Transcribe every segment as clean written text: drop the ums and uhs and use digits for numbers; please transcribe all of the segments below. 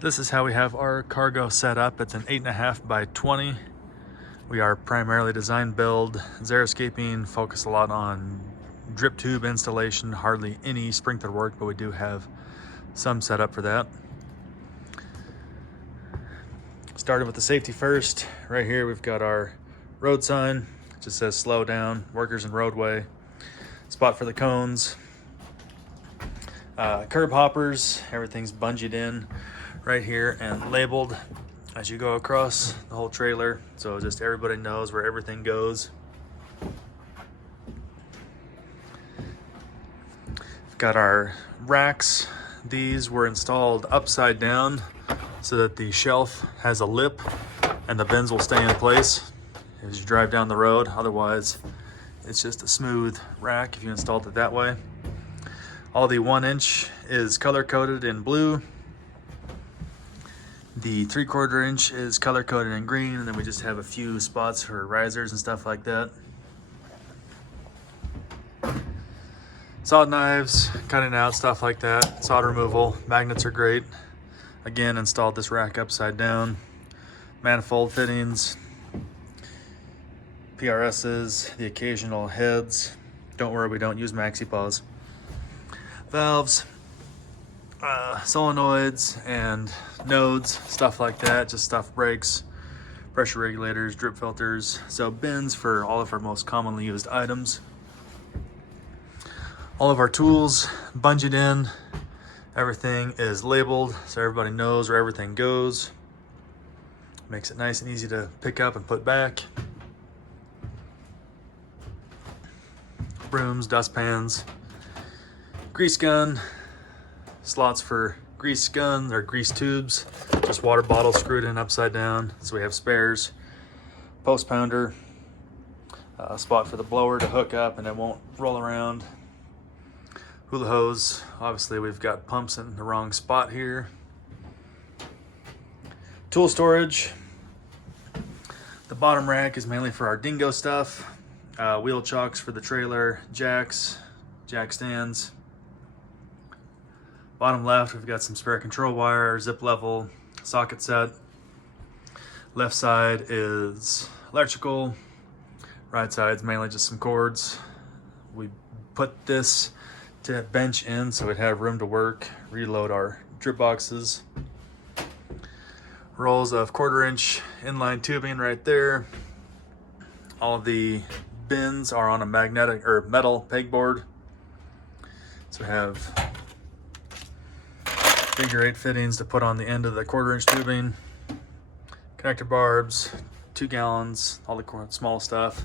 This is how we have our cargo set up. It's an 8.5 by 20. We are primarily design build, xeriscaping, focus a lot on drip tube installation, hardly any sprinkler work, but we do have some set up for that. Started with the safety first. Right here we've got our road sign. It just says slow down, workers in roadway. Spot for the cones. Curb hoppers, everything's bungeed in right here and labeled as you go across the whole trailer, so just everybody knows where everything goes. We've got our racks. These were installed upside down so that the shelf has a lip and the bins will stay in place as you drive down the road. Otherwise, it's just a smooth rack if you installed it that way. All the 1-inch is color coded in blue. The 3/4 inch is color coded in green, and then we just have a few spots for risers and stuff like that. Solid knives, cutting out, stuff like that. Solder removal, magnets are great. Again, installed this rack upside down. Manifold fittings, PRSs, the occasional heads. Don't worry, we don't use MaxiPaws. Valves, solenoids and nodes, stuff like that, just stuff breaks, pressure regulators, drip filters. So bins for all of our most commonly used items. All of our tools bungeed in. Everything is labeled so everybody knows where everything goes. Makes it nice and easy to pick up and put back. Brooms, dustpans, grease gun, slots for grease guns or grease tubes, just water bottles screwed in upside down, so we have spares. Post pounder, a spot for the blower to hook up and it won't roll around. Hula hose, obviously we've got pumps in the wrong spot here. Tool storage. The bottom rack is mainly for our dingo stuff. Wheel chocks for the trailer, jacks, jack stands. Bottom left, we've got some spare control wire, zip level, socket set. Left side is electrical. Right side's mainly just some cords. We put this to bench in so we'd have room to work, reload our drip boxes. Rolls of 1/4 inch inline tubing right there. All of the bins are on a magnetic or metal pegboard. So we have figure 8 fittings to put on the end of the 1/4 inch tubing. Connector barbs, 2 gallons, all the small stuff.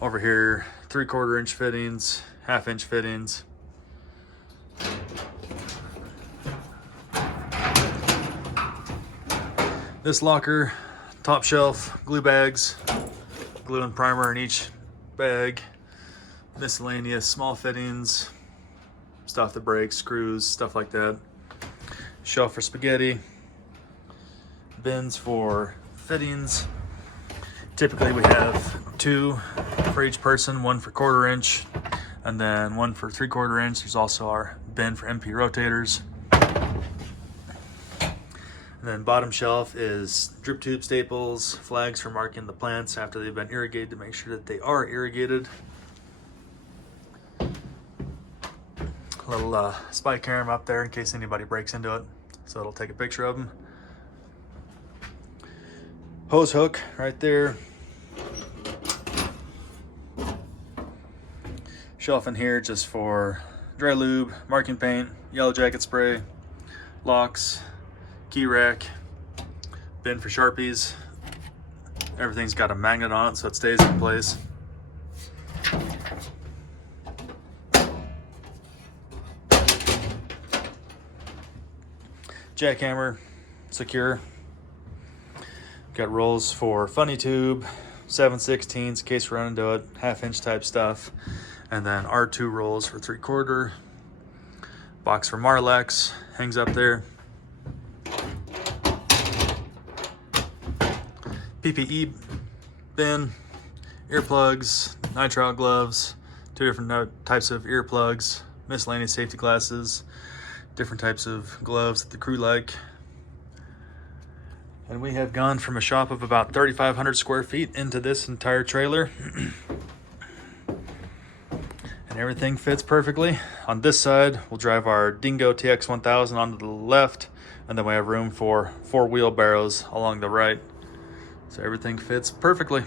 Over here, 3/4 inch fittings, 1/2 inch fittings. This locker, top shelf, glue bags, glue and primer in each bag. Miscellaneous small fittings, stuff that breaks, screws, stuff like that. Shelf for spaghetti. Bins for fittings. Typically we have 2 for each person, 1 for 1/4 inch, and then 1 for 3/4 inch. There's also our bin for MP rotators. And then bottom shelf is drip tube staples, flags for marking the plants after they've been irrigated to make sure that they are irrigated. A little spy cam up there in case anybody breaks into it, so it'll take a picture of them. Hose hook right there. Shelf in here just for dry lube, marking paint, yellow jacket spray, locks, key rack, bin for Sharpies. Everything's got a magnet on it so it stays in place. Jackhammer, secure. Got rolls for funny tube, 7/16 in case we run into it, 1/2 inch type stuff, and then R2 rolls for 3/4. Box for Marlex hangs up there. PPE bin, earplugs, nitrile gloves, 2 different types of earplugs, miscellaneous safety glasses, different types of gloves that the crew like. And we have gone from a shop of about 3,500 square feet into this entire trailer. And everything fits perfectly. On this side, we'll drive our Dingo TX1000 onto the left, and then we have room for 4 wheelbarrows along the right. So everything fits perfectly.